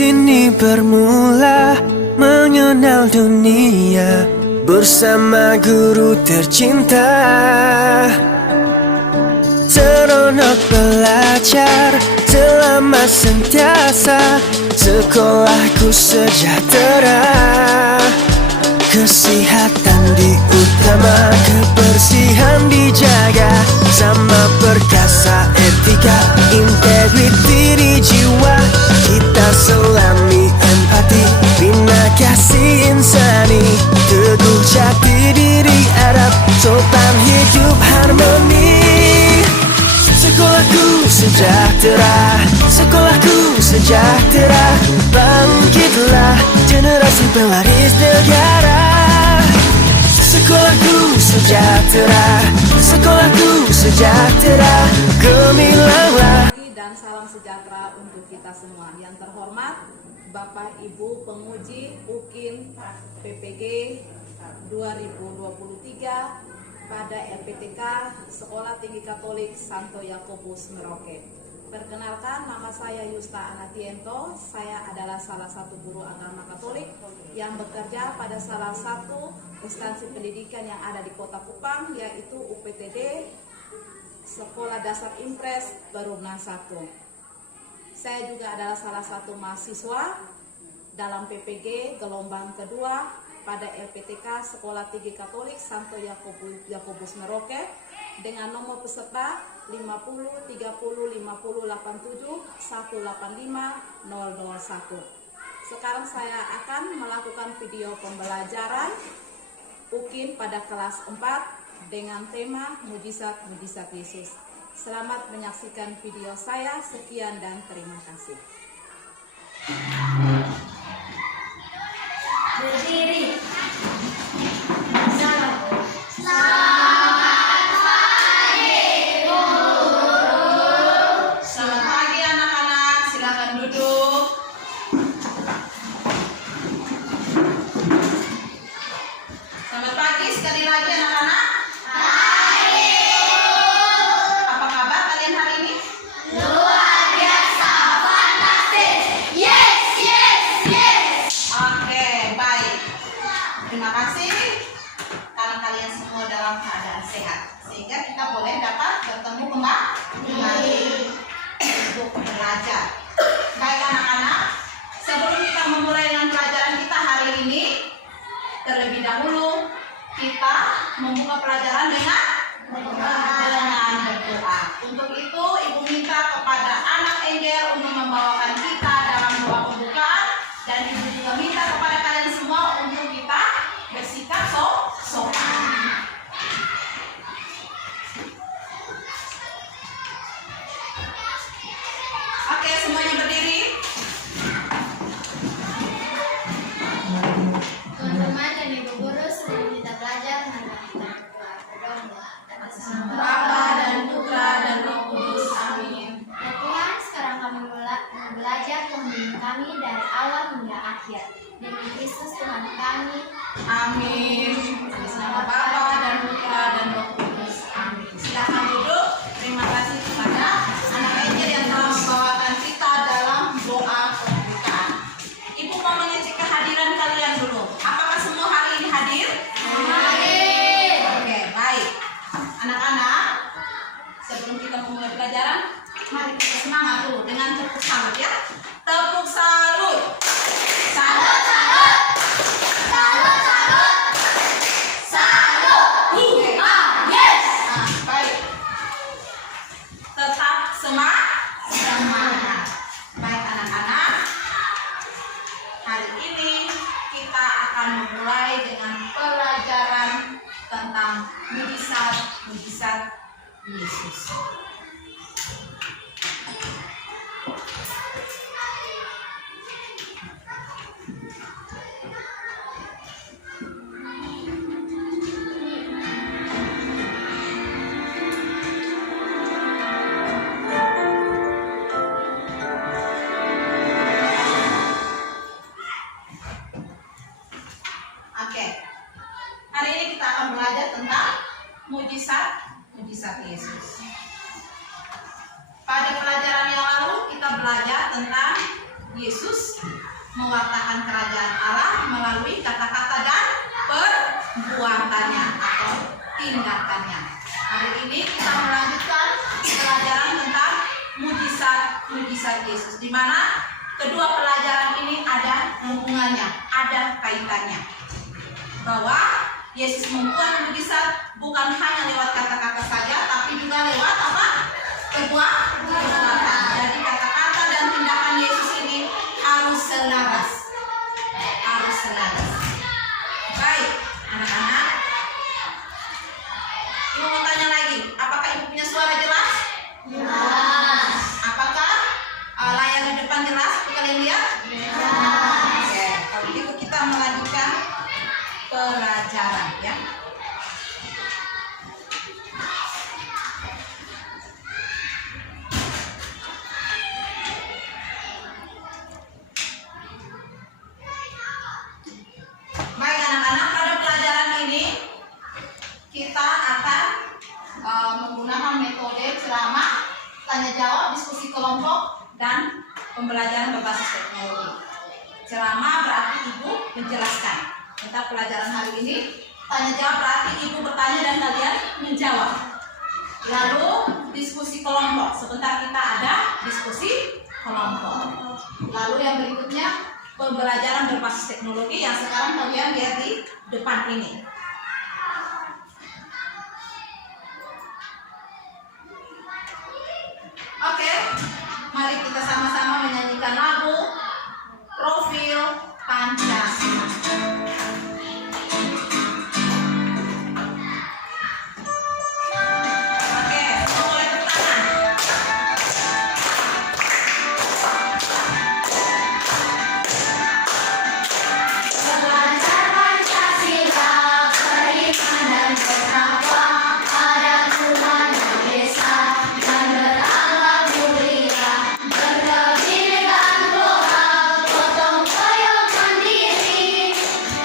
sini bermula mengenal dunia bersama guru tercinta. Seronok belajar selama sentiasa, sekolahku sejahtera. Kesehatan diutama, kebersihan dijaga, sama perkasa etika, integriti di jiwa. Kita selami empati, bina kasih insani, teguh jati diri adab, sopan hidup harmoni. Sekolahku sejahtera, sekolahku sejahtera, bangkitlah generasi pewaris negara. Sekolahku sejahtera, sekolahku sejahtera, gemilanglah. Dan salam sejahtera untuk kita semua. Yang terhormat Bapak Ibu Penguji UKIM PPG 2023 pada LPTK Sekolah Tinggi Katolik Santo Yakobus Merauke. Perkenalkan, nama saya Yusta Anatiento. Saya adalah salah satu guru agama Katolik yang bekerja pada salah satu instansi pendidikan yang ada di Kota Kupang, yaitu UPTD Sekolah Dasar Impres Baruna 1. Saya juga adalah salah satu mahasiswa dalam PPG gelombang kedua pada LPTK Sekolah Tinggi Katolik Santo Yakobus Merauke dengan nomor peserta 50 30 50 87 185 001. Sekarang saya akan melakukan video pembelajaran UKIM pada kelas 4 dengan tema Mujizat-Mujizat Yesus. Selamat menyaksikan video saya. Sekian dan terima kasih. Berdiri. Selamat pagi anak-anak, silakan duduk. Selamat pagi sekali lagi anak-anak. Apa kabar kalian hari ini? Luar biasa, fantastis. Yes, yes, yes. Oke, baik. Terima kasih karena kalian semua dalam keadaan sehat, sehingga kita boleh dapat bertemu kembali untuk belajar. Baik anak-anak, sebelum kita memulai dengan pelajaran kita hari ini, terlebih dahulu kita membuka pelajaran dengan berdoa. Untuk itu, Ibu minta kepada anak Angel untuk membawakan kita dalam doa pembukaan, dan Ibu juga minta kepada kalian semua untuk kita bersikap sopan. Oke, semuanya berdiri. Teman-teman dan ibu guru, sebelum kita belajar, mari kita berdoa. Atas nama Bapa dan Putra dan Roh Kudus. Amin. Ya Tuhan, sekarang kami belajar pembimbing kami dari awal hingga akhir. Demi Kristus Tuhan kami. Amin. Atas nama Bapa dan Putra dan Roh Kudus. Amin. Silakan duduk. Terima kasih kepada anak Angel yang telah membawakan kita dalam doa pembukaan. Ibu mau mengecek kehadiran kalian dulu. Apakah semua hari ini hadir? Hadir. Oke, baik. Anak-anak, sebelum kita memulai pelajaran, mari kita semangat dulu dengan tepuk salut ya. Tepuk salut. Salut, salut. Salut, salut. Salut. Oke. Yes. Baik. Tetap semangat. Baik anak-anak. Hari ini kita akan memulai dengan pelajaran tentang mujizat Yesus. Oke. Hari ini kita akan belajar tentang mujizat Yesus. Pada pelajaran yang lalu kita belajar tentang Yesus mewartakan kerajaan Allah melalui kata-kata dan perbuatannya atau tindakannya. Hari ini kita melanjutkan pelajaran tentang mujizat Yesus, di mana kedua pelajaran ini ada hubungannya, ada kaitannya. Bahwa Yesus membuat mujizat bukan hanya lewat kata-kata saja, tapi juga lewat apa? Perbuatan. Jadi kata-kata dan tindakan Yesus ini harus selaras. Baik, anak-anak. Ibu mau tanya lagi, apakah ibu punya suara jelas? Jelas. Apakah layar di depan jelas? Kalian lihat? Jelas. Oke, kalau begitu kita melanjutkan pelajaran ya. Baik anak-anak, pada pelajaran ini kita akan menggunakan metode ceramah, tanya jawab, diskusi kelompok, dan pembelajaran berbasis teknologi. Ceramah berarti ibu menjelaskan tentang pelajaran hari ini. Tanya jawab berarti ibu bertanya dan kalian menjawab. Lalu diskusi kelompok, sebentar kita ada diskusi kelompok. Lalu yang berikutnya pembelajaran berbasis teknologi yang sekarang kalian lihat di depan ini. Oke, mari kita sama-sama menyanyikan lagu Profil Pancasila. Oke, mulai bertangan. Belajar Pancasila, beriman dan bertakwa pada Tuhan Yang Esa, dan berakhlak mulia, berkebinekaan global, gotong royong mandiri,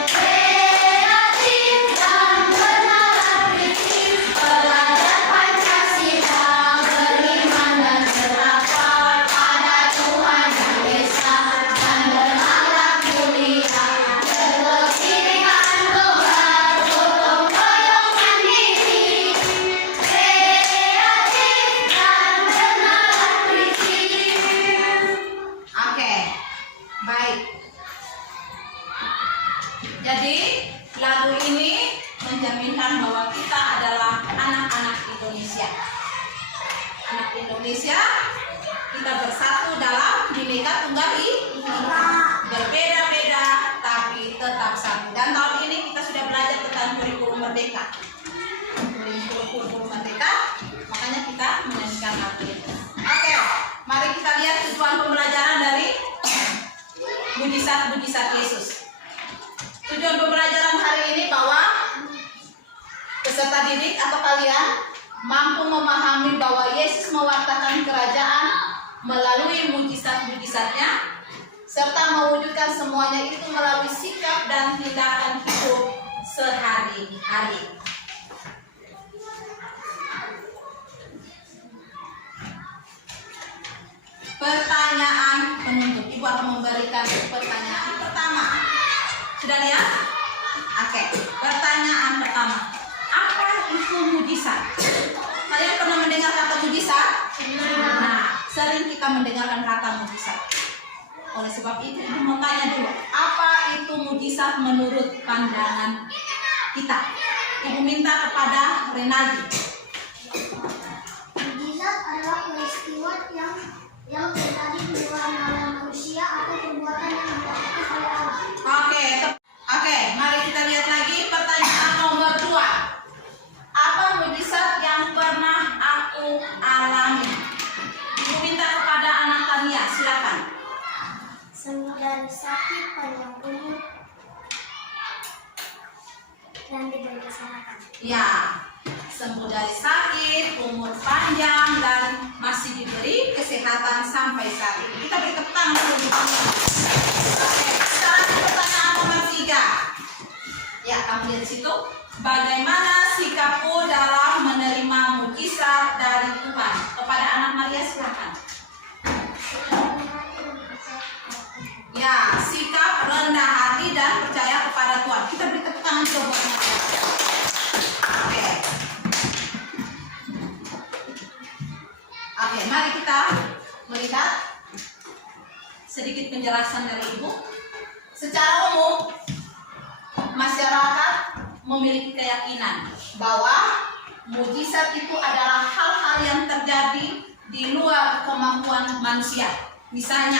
kreatif dan bernalar kritis. Belajar Pancasila, beriman dan bertakwa pada Tuhan Yang Esa, dan berakhlak mulia, berkebinekaan global, gotong royong mandiri, kreatif dan bernalar kritis. Oke, baik. Jadi lagu ini mencerminkan bahwa kita adalah anak-anak Indonesia. Anak Indonesia, kita bersatu dalam Bhinneka Tunggal Ika. Berbeda-beda tapi tetap satu. Dan tahun ini kita sudah belajar tentang kurikulum merdeka. Kurikulum merdeka, makanya kita menyanyikan lagu itu. Oke, mari kita lihat tujuan pembelajaran dari mujizat Yesus. Tujuan pembelajaran hari ini bahwa peserta didik atau kalian mampu memahami bahwa Yesus mewartakan kerajaan melalui mujizat-mujizatnya, serta mewujudkan semuanya itu melalui sikap dan tindakan hidup sehari-hari. Pertanyaan penutup. Ibu akan memberikan pertanyaan pertama. Sudah lihat? Oke. Pertanyaan pertama. Apa itu mujizat? Kalian pernah mendengar kata mujizat? Nah, sering kita mendengarkan kata mujizat. Oleh sebab itu, ibu mau tanya dulu, apa itu mujizat menurut pandangan kita? Ibu minta kepada Renaldi. Mujizat adalah peristiwa yang terjadi di luar nalar manusia atau perbuatan yang dilakukan oleh Allah. Oke, mari kita lihat lagi pertanyaan nomor 2. Apa mujizat yang pernah aku alami? Ibu minta kepada anak Tania, silakan. Sembuh dari sakit, panjang umur, dan diberi kesehatan. Ya, sembuh dari sakit, umur panjang, dan masih diberi kesehatan sampai saat ini. Kita beri tepuk tangan dulu. Oke, sekarang pertanyaan nomor 3. Ya, kamu lihat di situ. Bagaimana sikapku dalam menerima mujizat dari Tuhan? Kepada anak Maria silakan. sedikit penjelasan dari Ibu. Secara umum, masyarakat memiliki keyakinan bahwa mujizat itu adalah hal-hal yang terjadi di luar kemampuan manusia. Misalnya,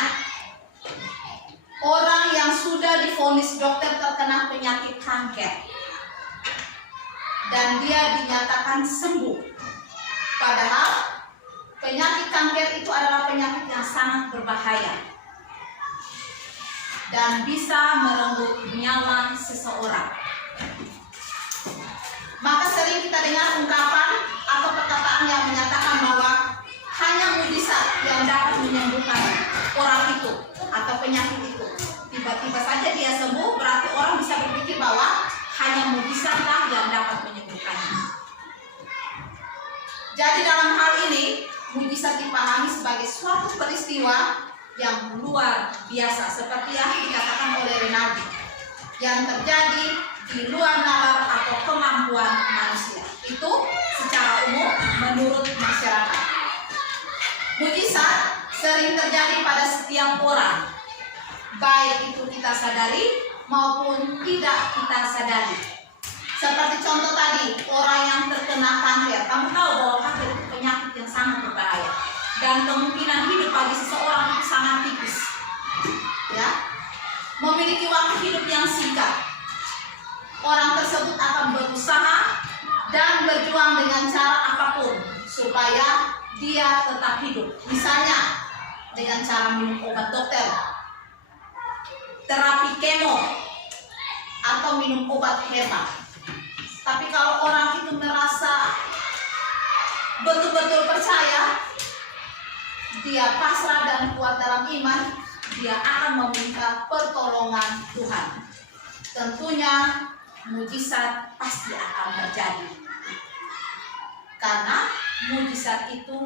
orang yang sudah divonis dokter terkena penyakit kanker dan dia dinyatakan sembuh. Padahal penyakit kanker itu adalah penyakit yang sangat berbahaya dan bisa merenggut nyawa seseorang. Maka sering kita dengar ungkapan atau perkataan yang menyatakan bahwa hanya mujizat yang dapat menyembuhkan orang itu atau penyakit itu. Tiba-tiba saja dia sembuh, berarti orang bisa berpikir bahwa hanya mujizatlah yang dapat menyembuhkannya. Jadi dalam hal ini, mujizat dipahami sebagai suatu peristiwa yang luar biasa, seperti yang dikatakan oleh Renaldi, yang terjadi di luar nalar atau kemampuan manusia. Itu secara umum menurut masyarakat. Mujizat sering terjadi pada setiap orang, baik itu kita sadari maupun tidak kita sadari. Seperti contoh tadi, orang yang terkena kanker. Kamu tahu bahwa kanker itu penyakit yang sangat berbahaya dan kemungkinan hidup bagi seseorang itu sangat tipis. Ya, memiliki waktu hidup yang singkat. Orang tersebut akan berusaha dan berjuang dengan cara apapun supaya dia tetap hidup. Misalnya dengan cara minum obat dokter, terapi kemo, atau minum obat herbal. Tapi kalau orang itu merasa betul-betul percaya, dia pasrah dan kuat dalam iman, dia akan meminta pertolongan Tuhan. Tentunya mujizat pasti akan terjadi, karena mujizat itu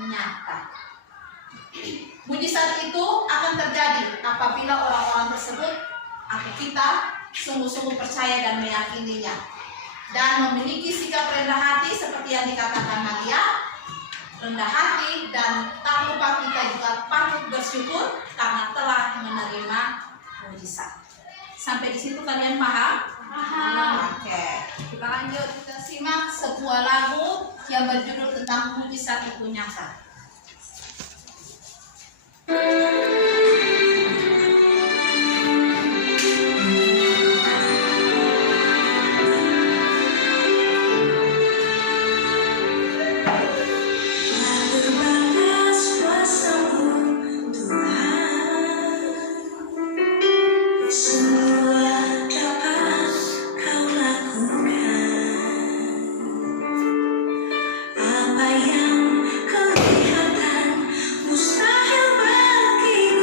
nyata. Mujizat itu akan terjadi apabila orang-orang tersebut atau kita sungguh-sungguh percaya dan meyakininya dan memiliki sikap rendah hati seperti yang dikatakan Maria. Rendah hati dan tak lupa kita juga patut bersyukur karena telah menerima mujizat. Sampai di situ kalian paham? Paham. Oke, kita lanjut, kita simak sebuah lagu yang berjudul tentang mujizat itu nyata. Apa yang kelihatan mustahil bagi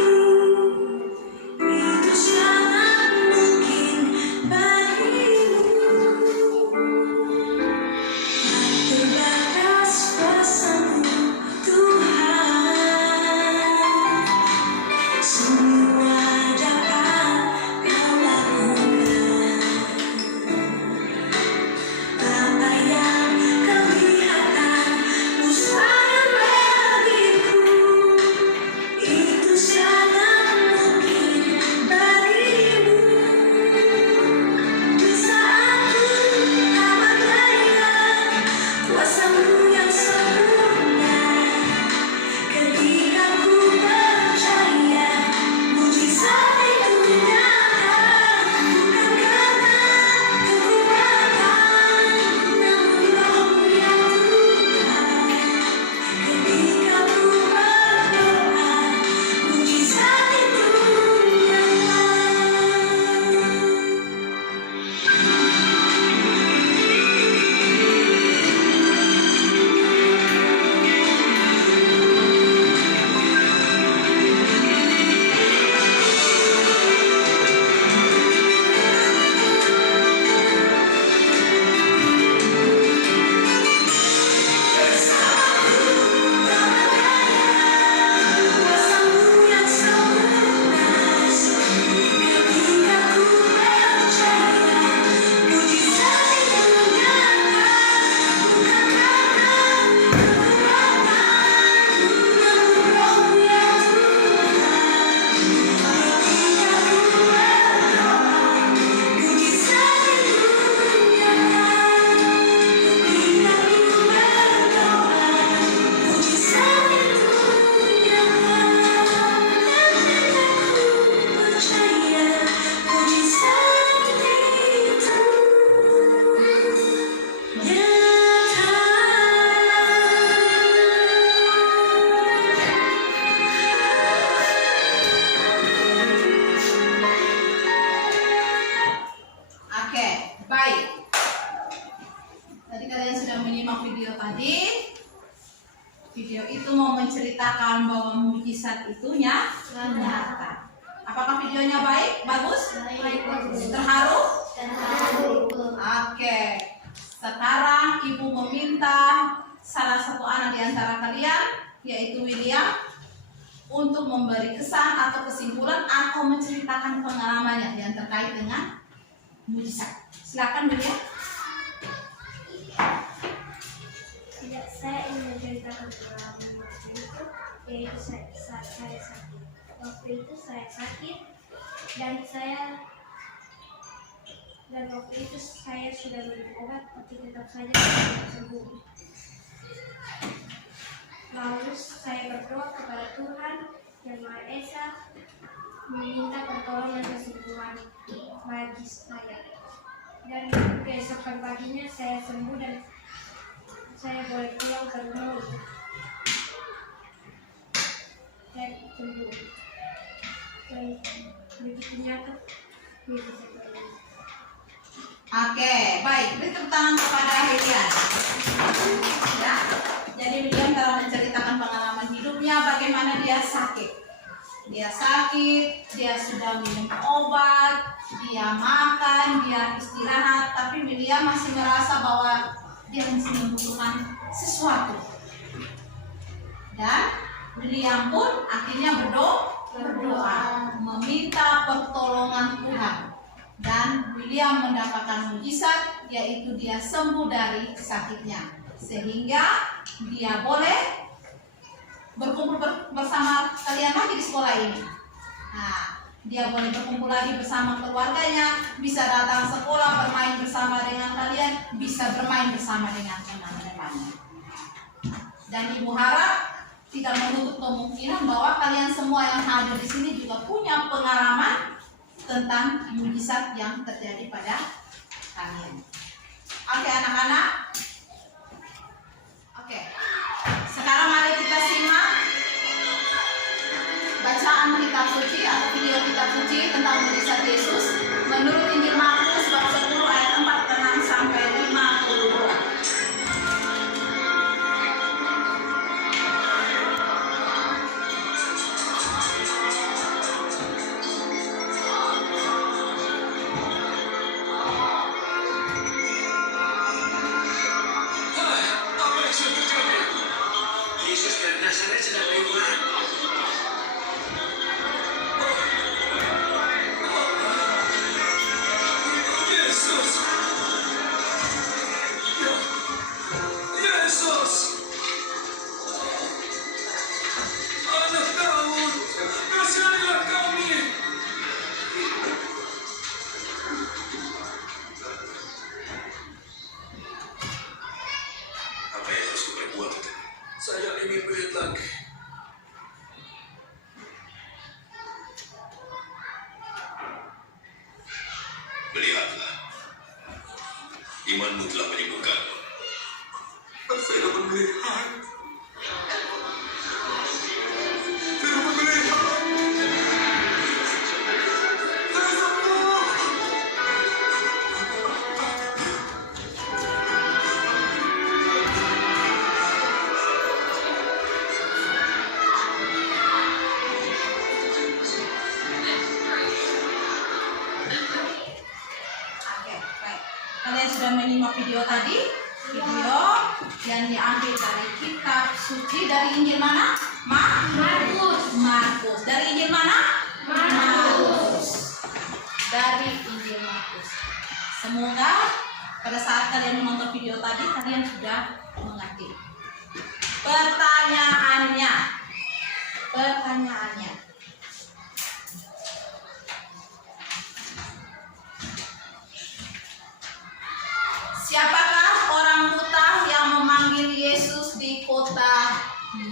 Baik. Tadi kalian sudah menyimak video tadi. Video itu mau menceritakan bahwa mujizat itu nyata. Apakah videonya baik? Bagus? Bagus. Terharu? Terharu. Oke. Sekarang ibu meminta salah satu anak di antara kalian, yaitu William, untuk memberi kesan atau kesimpulan atau menceritakan pengalamannya yang terkait dengan mujizat. Silakan William. Tidak, saya ingin menceritakan pengalaman waktu itu, yaitu saat saya sakit. Waktu itu saya sakit dan waktu itu saya sudah minum obat, tapi tetap saja tidak sembuh. Lalu saya berdoa kepada Tuhan yang Maha Esa, meminta pertolongan kesembuhan bagi saya. Dan keesokan paginya saya sembuh dan saya boleh pulang ke rumah untuk saya sembuh. Dan begitu nyata mujizat ini. Oke, baik. Beri tepuk tangan kepada William. Ya. Jadi William telah menceritakan pengalaman hidupnya, bagaimana dia sakit. Dia sakit, dia sudah minum obat, dia makan, dia istirahat, tapi William masih merasa bahwa dia masih membutuhkan sesuatu. Dan William pun akhirnya berdoa, meminta pertolongan Tuhan. Dan William mendapatkan mujizat, yaitu dia sembuh dari sakitnya, sehingga dia boleh berkumpul bersama kalian lagi di sekolah ini. Nah, dia boleh berkumpul lagi bersama keluarganya, bisa datang sekolah, bermain bersama dengan kalian, bisa bermain bersama dengan teman-temannya. Dan ibu harap tidak menutup kemungkinan bahwa kalian semua yang hadir di sini juga punya pengalaman tentang mujizat yang terjadi pada kalian. Oke anak-anak. Oke. Sekarang mari kita simak bacaan kitab suci atau video kitab suci tentang mujizat Yesus menurut Injil Markus bab 10 ayat 46 sampai 52. Yesus dari Nazaret sedang keluar. Yesus. Yesus. Anak Daud, kasihanilah kami. Apa yang harus kuperbuat? Saya ingin melihat lagi. Melihatlah. Imanmu telah menyembuhkanmu. Saya dapat melihat. Saya dapat melihat. Saya sembuh. Oke, baik. Kalian sudah menyimak video tadi? Video yang diambil dari kitab suci dari Injil mana? Markus. Dari Injil mana? Markus. Dari Injil Markus. Semoga pada saat kalian menonton video tadi kalian sudah mengerti. Pertanyaannya. Siapakah orang buta yang memanggil Yesus di kota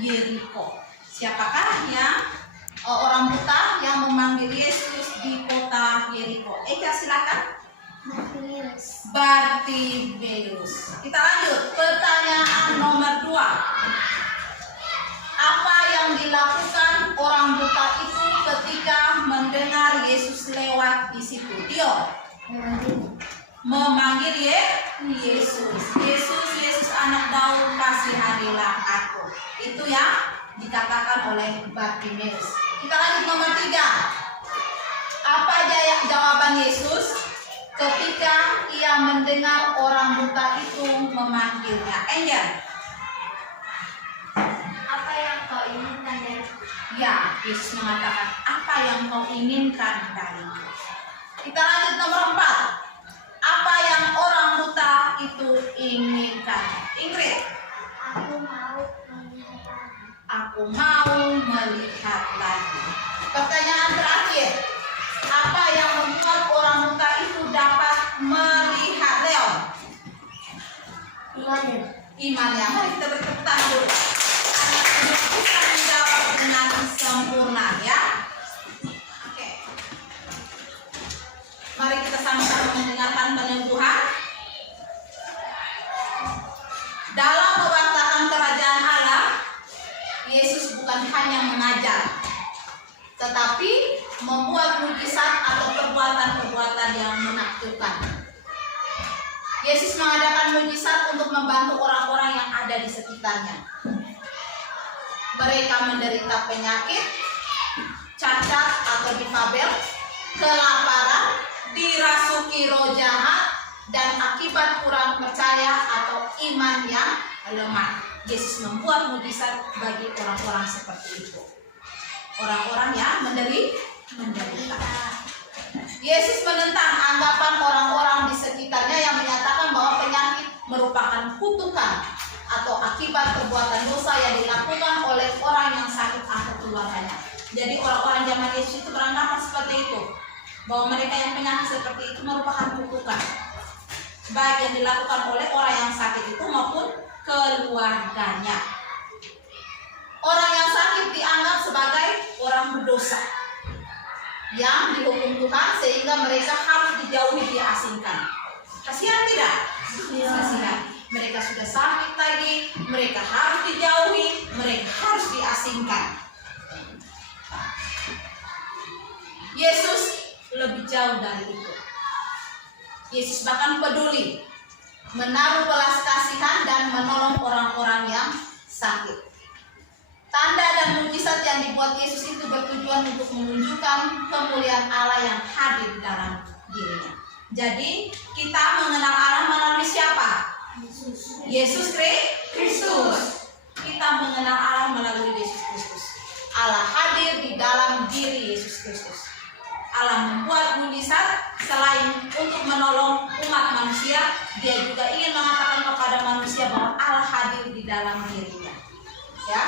Yeriko? Siapakah yang orang buta yang memanggil Yesus di kota Yeriko? Eka silakan. Bartimeus. Kita lanjut. Pertanyaan nomor 2. Apa yang dilakukan orang buta itu ketika mendengar Yesus lewat di situ? Tio. memanggil Yesus. Yesus anak Daud, kasihanilah aku. Itu yang dikatakan oleh Bartimeus. Kita lanjut nomor 3. Apa jawaban Yesus ketika ia mendengar orang buta itu memanggilnya? Angel. Apa yang kau inginkan dariku? Ya, Yesus mengatakan, apa yang kau inginkan dariku? Kita lanjut nomor 4. Apa yang orang buta itu inginkan? Ingrid. Aku mau melihat. Aku mau melihat lagi. Pertanyaan terakhir. Apa yang membuat orang buta itu dapat melihat? Leon. Imannya. Mari kita beri tepuk tangan dulu. Anak ini bisa menjawab dengan sempurna, ya. Oke. Mari kita sama-sama mendengarkan peneguhan. Dalam mewartakan kerajaan Allah, Yesus bukan hanya mengajar, tetapi membuat mujizat atau perbuatan-perbuatan yang menakjubkan. Yesus mengadakan mujizat untuk membantu orang-orang yang ada di sekitarnya. Mereka menderita penyakit, cacat atau difabel, kelaparan, dirasuki roh jahat, dan akibat kurang percaya atau iman yang lemah. Yesus membuat mujizat bagi orang-orang seperti itu. Orang-orang yang menderita. Yesus menentang anggapan orang-orang di sekitarnya yang menyatakan bahwa penyakit merupakan kutukan atau akibat perbuatan dosa yang dilakukan oleh orang yang sakit atau keluarganya. Jadi orang-orang zaman Yesus itu beranggapan seperti itu, bahwa mereka yang penyakit seperti itu merupakan kutukan, baik yang dilakukan oleh orang yang sakit itu maupun keluarganya. Orang yang sakit dianggap sebagai orang berdosa yang dihukum Tuhan, sehingga mereka harus dijauhi, diasingkan. Kasihan tidak? Kasihan. Mereka sudah sakit tadi, mereka harus dijauhi, mereka harus diasingkan. Yesus lebih jauh dari itu. Yesus bahkan peduli, menaruh belas kasihan dan menolong orang-orang yang sakit. Tanda dan mujizat yang dibuat Yesus itu bertujuan untuk menunjukkan kemuliaan Allah yang hadir dalam dirinya. Jadi kita mengenal Allah melalui siapa? Yesus Kristus. Kita mengenal Allah melalui Yesus Kristus. Allah hadir di dalam diri Yesus Kristus. Allah membuat mujizat selain untuk menolong umat manusia, Dia juga ingin mengatakan kepada manusia bahwa Allah hadir di dalam dirinya. Ya.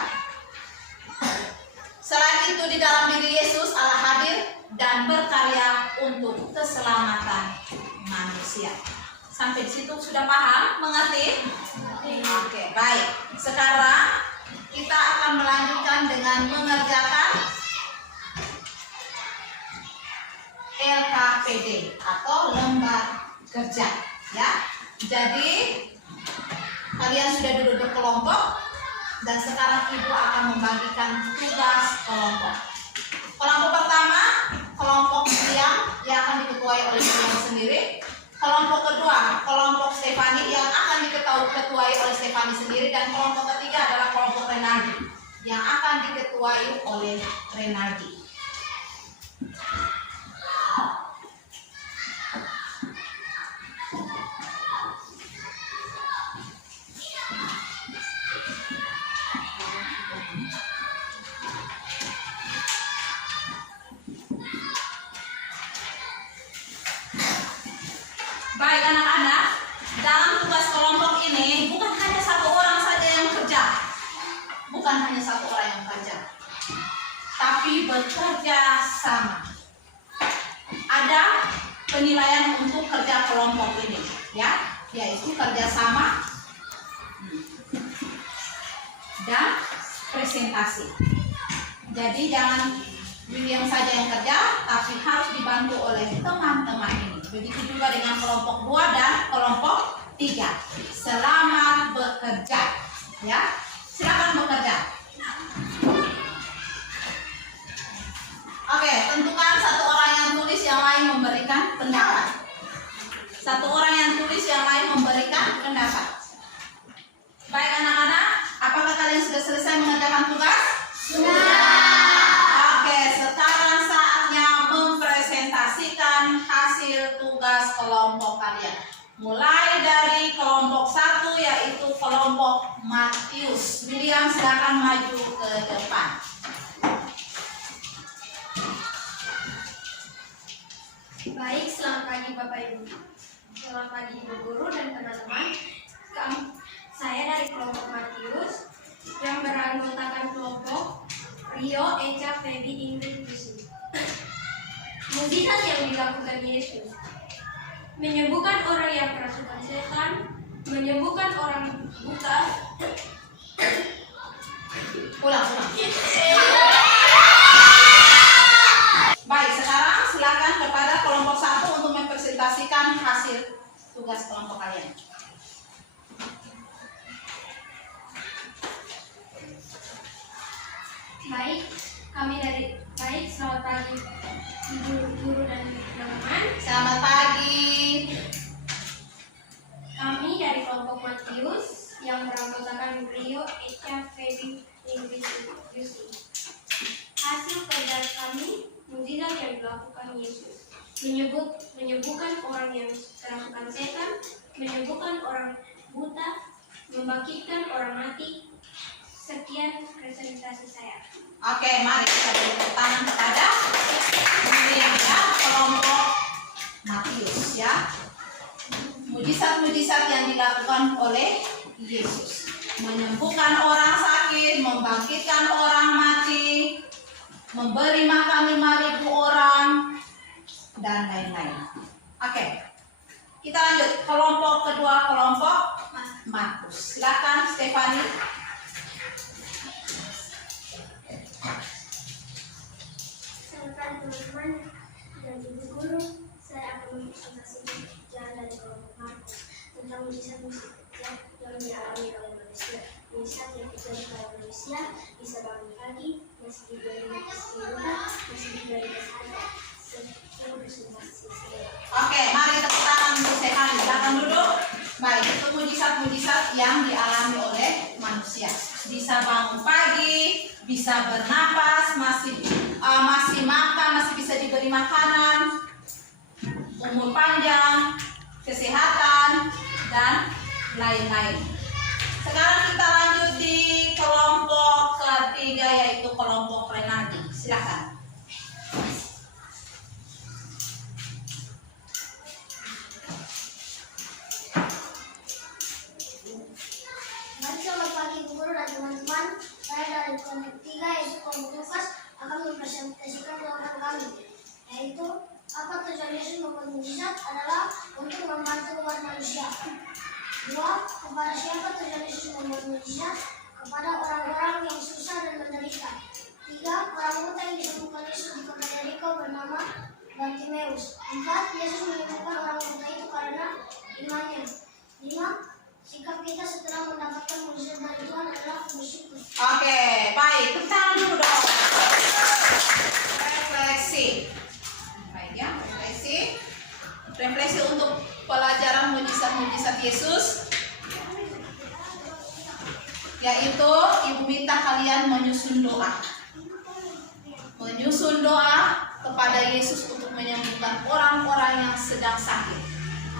Selain itu di dalam diri Yesus Allah hadir dan berkarya untuk keselamatan manusia. Sampai di situ sudah paham, mengerti? Oke, baik. Sekarang kita akan melanjutkan dengan mengerjakan LKPD atau lembar kerja, ya. Jadi kalian sudah duduk berkelompok dan sekarang ibu akan membagikan tugas kelompok. Kelompok pertama, kelompok yang akan diketuai oleh Stefani sendiri. Kelompok kedua, kelompok Stefani yang akan diketuai oleh Stefani sendiri, dan kelompok ketiga adalah kelompok Renaldi yang akan diketuai oleh Renaldi. Baik anak-anak, dalam tugas kelompok ini bukan hanya satu orang saja yang kerja, tapi bekerja sama. Ada penilaian untuk kerja kelompok ini, ya, yaitu kerjasama dan presentasi. Jadi jangan William saja yang kerja, tapi harus dibantu oleh teman-teman ini. Begitu juga dengan kelompok 2 dan kelompok 3. Selamat bekerja, ya. Silakan bekerja. Oke, tentukan satu orang yang tulis, yang lain memberikan pendapat. Satu orang Mulai dari kelompok 1 yaitu kelompok Matius. William silakan maju ke depan. Baik, selamat pagi Bapak Ibu. Selamat pagi Ibu Guru dan teman-teman. Saya dari kelompok Matius yang beranggotakan kelompok Rio, Eca, Feby, Ingrid, Lucy. Mukjizat yang dilakukan Yesus: menyembuhkan orang yang kerasukan setan, menyembuhkan orang buta. Ulang. Baik, sekarang silakan kepada kelompok 1 untuk mempresentasikan hasil tugas kelompok kalian. Baik, selamat pagi Ibu Guru dan teman-teman. Selamat pagi. Kami dari kelompok Matius yang beranggotakan Rio, Eca, Feby, Ingrid, Lucy. Hasil kerja kami, mukjizat yang dilakukan Yesus: menyembuhkan orang yang kerasukan setan, menyembuhkan orang buta, membangkitkan orang mati. Sekian presentasi saya. Oke, mari kita beri tepuk tangan kepada William ya, kelompok Matius ya. Mujizat-mujizat yang dilakukan oleh Yesus: menyembuhkan orang sakit, membangkitkan orang mati, memberi makan 5.000 orang, dan lain-lain. Oke, kita lanjut kelompok kedua, kelompok Markus. Silakan Stefani. Selamat teman-teman dan Ibu Guru, saya akan mempresentasikan jalan dari kelompok Markus tentang mujizat-mujizat yang dialami oleh manusia. Mujizat yang terjadi pada manusia: bisa bangun pagi, masih diberi kehidupan, masih diberi kesehatan. Oke, mari tepuk tangan untuk Stefani. Silakan duduk. Baik, itu mujizat-mujizat yang dialami oleh manusia. Bisa bangun pagi, bisa bernapas, masih makan, masih bisa diberi makanan, umur panjang, kesehatan, dan lain-lain. Sekarang kita lanjut di kelompok ketiga yaitu kelompok Renaldi. Silakan. Selamat pagi Ibu Guru dan teman-teman. Saya dari kelompok 3 yaitu kelompok Lukas akan mempresentasikan kelompok kami, yaitu apa tujuan Yesus membuat mujizat adalah untuk membantu umat manusia. 2. Kepada siapa tujuan Yesus membuat mujizat? Kepada orang-orang yang susah dan menderita. 3. Orang buta yang disembuhkan Yesus di kota Yeriko bernama Bartimeus. 4. Yesus menyembuhkan orang buta itu karena imannya. 5. Sikap kita setelah mendapatkan mujizat dari Tuhan adalah bersyukur. Oke, baik. Tepuk tangan dulu dong. Refleksi. Baik ya, refleksi. Refleksi untuk pelajaran mujizat-mujizat Yesus. Yaitu Ibu minta kalian menyusun doa. Menyusun doa kepada Yesus untuk menyembuhkan orang-orang yang sedang sakit.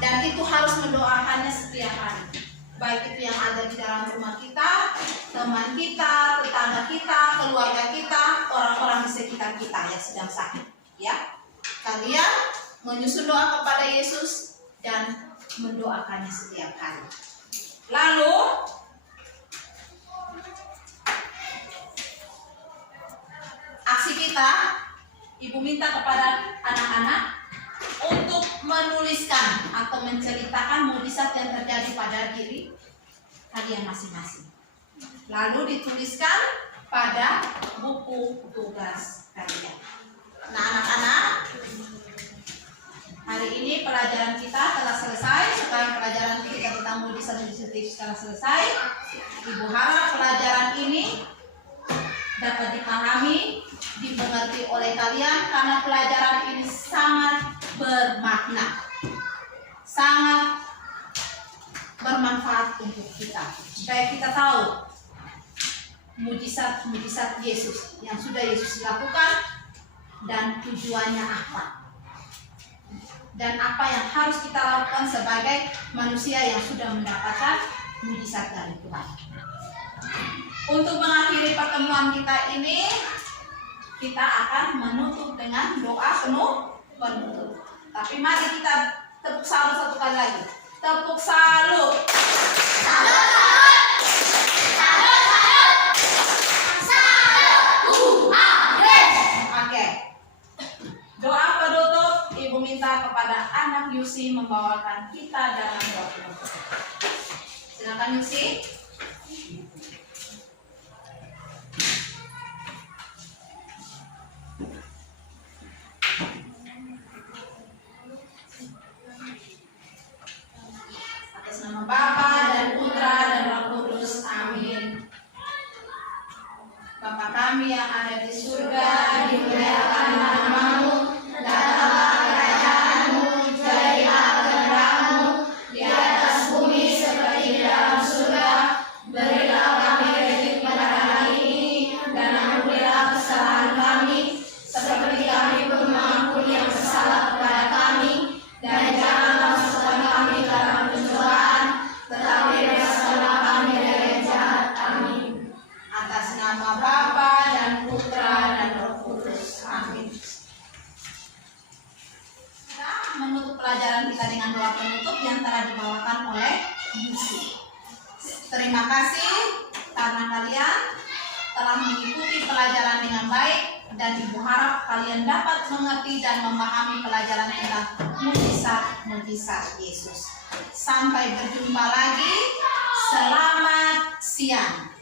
Dan itu harus mendoakannya setiap hari. Baik itu yang ada di dalam rumah kita, teman kita, tetangga kita, keluarga kita, orang-orang di sekitar kita yang sedang sakit. Ya, kalian menyusun doa kepada Yesus dan mendoakannya setiap hari. Lalu aksi kita, Ibu minta kepada anak-anak untuk menuliskan atau menceritakan mujizat yang terjadi pada diri kalian masing-masing. Lalu dituliskan pada buku tugas kalian. Nah, anak-anak, hari ini pelajaran kita telah selesai. Sekarang pelajaran kita tentang mujizat-mujizat telah selesai. Ibu harap pelajaran ini dapat dipahami, dimengerti oleh kalian karena pelajaran ini sangat bermakna, sangat bermanfaat untuk kita supaya kita tahu mujizat-mujizat Yesus yang sudah Yesus lakukan dan tujuannya apa. dan apa yang harus kita lakukan sebagai manusia yang sudah mendapatkan mujizat dari Tuhan. Untuk mengakhiri pertemuan kita ini, kita akan menutup dengan doa penutup. Tapi mari kita tepuk salut satu kali lagi. Tepuk salut. Salut, salut. Salut, salut. Salut. Amin. Oke. Doa penutup, Ibu minta kepada anak Yusi membawakan kita dalam doa penutup. Silakan Yusi. Atas nama Bapa dan Putra dan Roh Kudus. Amin. Bapa kami yang ada di surga, dimuliakan namamu, datanglah kerajaanmu, jadilah kehendakmu di atas bumi seperti di dalam surga. Berilah kami rezeki pada hari ini, dan ampunilah kesalahan kami, seperti kami pun mengampuni yang bersalah kepada kami, dan janganlah masukkan kami ke dalam pencobaan, tetapi bebaskanlah kami dari yang jahat. Amin. Atas nama Bapa dan Putra dan Roh Kudus. Amin. Kita menutup pelajaran kita dengan doa penutup yang telah dibawakan oleh Yusi. Terima kasih karena kalian telah mengikuti pelajaran dengan baik, dan Ibu harap kalian dapat mengerti dan memahami pelajaran tentang mujizat Yesus. Sampai berjumpa lagi. Selamat siang.